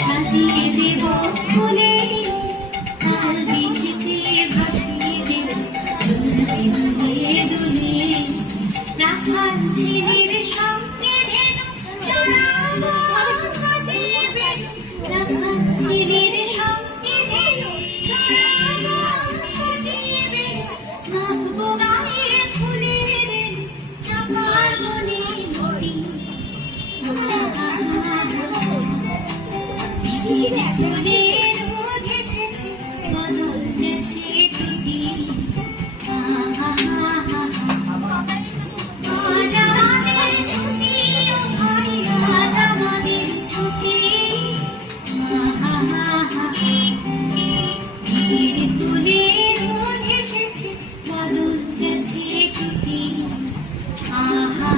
সাজিয়ে দেব ফুলে আর দিঘিতে ভাসিয়ে দেব দুলে দুলে রাখাল ঝিরির সঙ্গে ধেনু চড়াবো সাজিয়ে দেব রাখাল ঝিরির সঙ্গে ধেনু চড়াবো সাজিয়ে দেব মাখবো গায়ে ফুলের রেণু চাপার বনে মরি ফুলের রোদ এসেছে বদল গেছে ঠিকই আজ আমাদের ছুটি ও ভাই আজ আমাদের ছুটি ফুলের রোদ এসেছে বদল গেছে ঠিকই আহা